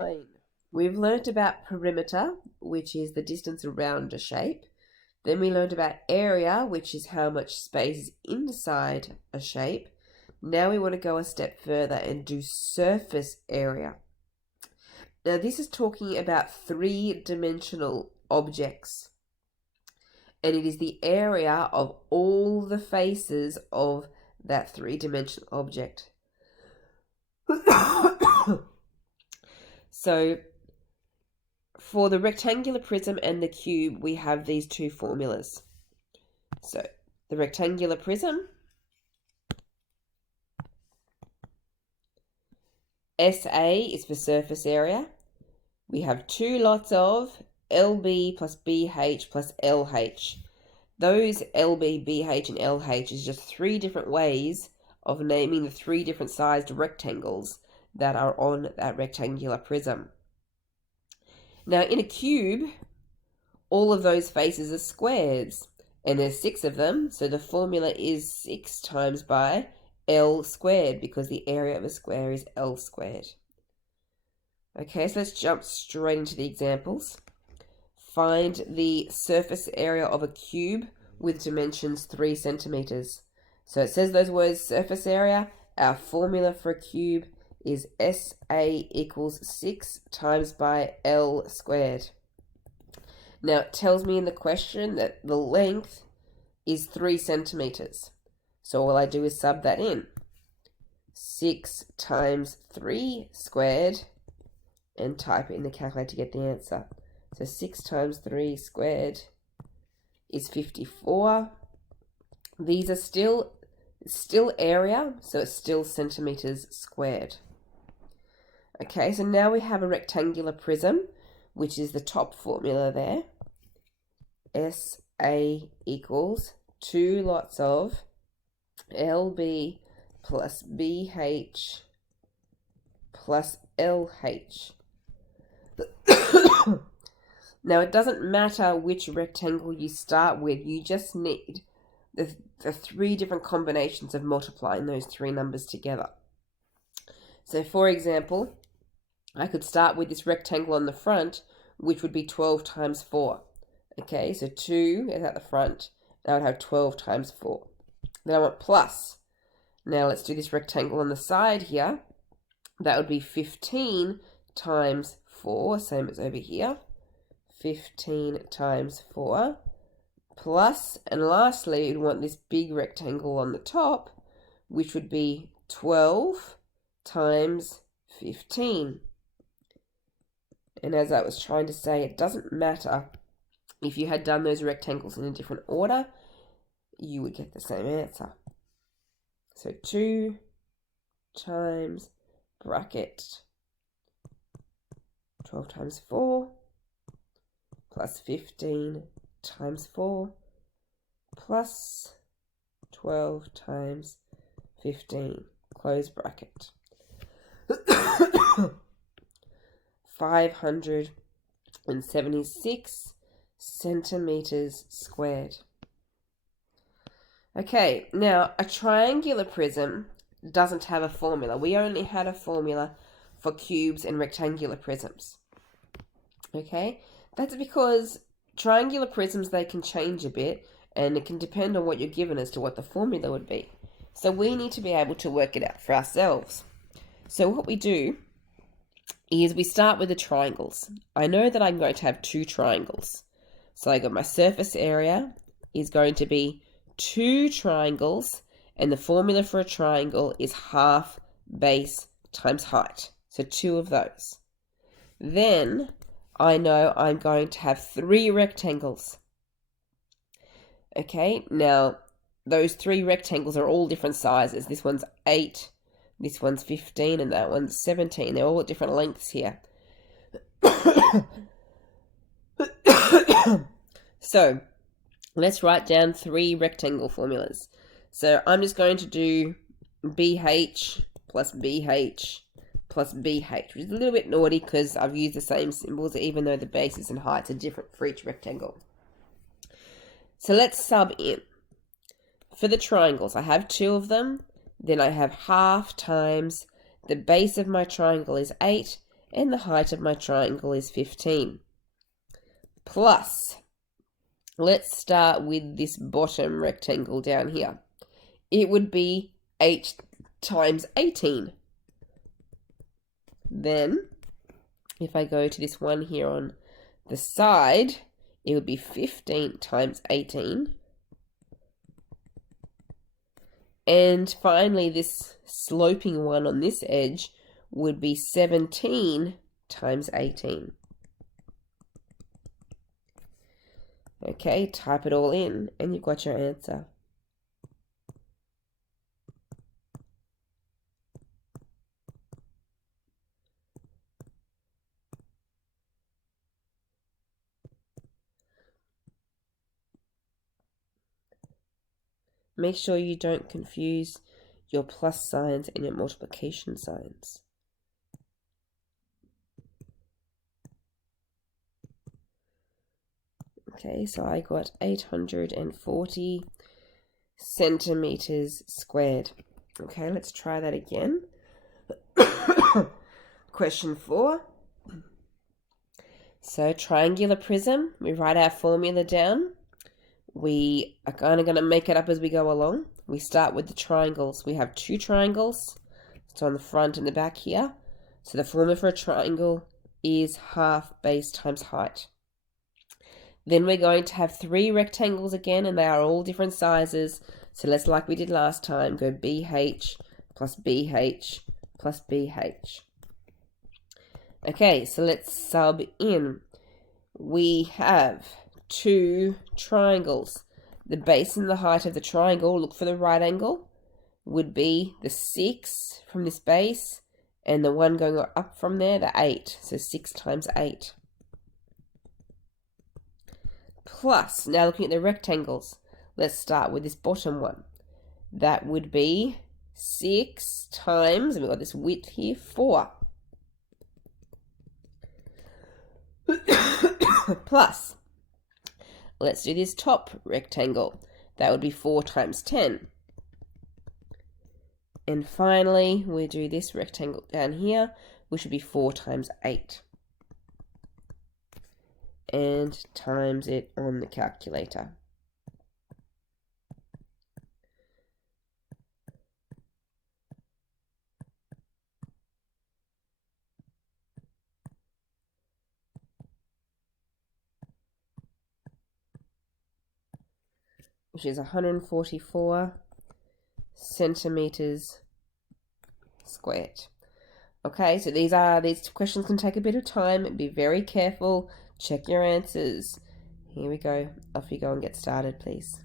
9. We've learnt about perimeter, which is the distance around a shape. Then we learned about area, which is how much space is inside a shape. Now we want to go a step further and do surface area. Now this is talking about three-dimensional objects. And it is the area of all the faces of that three-dimensional object. So for the rectangular prism and the cube, we have these two formulas. So the rectangular prism, SA is for surface area. We have two lots of LB plus BH plus LH. Those LB, BH, and LH is just three different ways of naming the three different sized rectangles that are on that rectangular prism. Now in a cube, all of those faces are squares, and there's 6 of them, so the formula is 6 times by L squared, because the area of a square is L squared. Okay, so let's jump straight into the examples. Find the surface area of a cube with dimensions 3 centimeters. So it says those words, surface area. Our formula for a cube is SA equals 6 times by L squared. Now it tells me in the question that the length is 3 centimeters. So all I do is sub that in. 6 times 3 squared, and type it in the calculator to get the answer. So 6 times 3 squared is 54. These are still area, so it's still centimeters squared. Okay, so now we have a rectangular prism, which is the top formula there. SA equals 2 lots of LB plus BH plus LH. Now it doesn't matter which rectangle you start with, you just need the 3 different combinations of multiplying those 3 numbers together. So for example, I could start with this rectangle on the front, which would be 12 times 4. Okay, so 2 is at the front. Now I'd have 12 times 4. Then I want plus. Now let's do this rectangle on the side here. That would be 15 times 4, same as over here. 15 times 4. Plus, and lastly, you'd want this big rectangle on the top, which would be 12 times 15. And as I was trying to say, it doesn't matter if you had done those rectangles in a different order, you would get the same answer. So 2 times bracket 12 times 4 plus 15 times 4 plus 12 times 15, close bracket. 576 centimeters squared. Okay, now a triangular prism doesn't have a formula. We only had a formula for cubes and rectangular prisms. Okay, that's because triangular prisms, they can change a bit, and it can depend on what you're given as to what the formula would be. So we need to be able to work it out for ourselves. So what we do is we start with the triangles. I know that I'm going to have 2 triangles. So I got my surface area is going to be 2 triangles, and the formula for a triangle is half base times height. So 2 of those. Then I know I'm going to have 3 rectangles. Okay, now those 3 rectangles are all different sizes. This one's 8, this one's 15, and that one's 17. They're all at different lengths here. So let's write down 3 rectangle formulas. So I'm just going to do BH plus BH plus BH, which is a little bit naughty because I've used the same symbols even though the bases and heights are different for each rectangle. So let's sub in. For the triangles, I have 2 of them. Then I have half times the base of my triangle is 8, and the height of my triangle is 15. Plus, let's start with this bottom rectangle down here. It would be 8 times 18. Then, if I go to this one here on the side, it would be 15 times 18. And finally, this sloping one on this edge would be 17 times 18. Okay, type it all in and you've got your answer. Make sure you don't confuse your plus signs and your multiplication signs. Okay, so I got 840 centimeters squared. Okay, let's try that again. Question 4. So triangular prism, we write our formula down. We are kind of going to make it up as we go along. We start with the triangles. We have 2 triangles. It's on the front and the back here. So the formula for a triangle is half base times height. Then we're going to have 3 rectangles again, and they are all different sizes. So let's, like we did last time, go BH plus BH plus BH. Okay, so let's sub in. We have 2 triangles. The base and the height of the triangle, look for the right angle, would be the 6 from this base, and the one going up from there, the 8. So 6 times 8. Plus, now looking at the rectangles, let's start with this bottom one. That would be 6 times, and we've got this width here, 4. Plus, let's do this top rectangle. That would be 4 times 10. And finally, we do this rectangle down here, which would be 4 times 8. And times it on the calculator. Which is 144 centimeters squared. Okay, so these questions can take a bit of time. Be very careful. Check your answers. Here we go. Off you go and get started, please.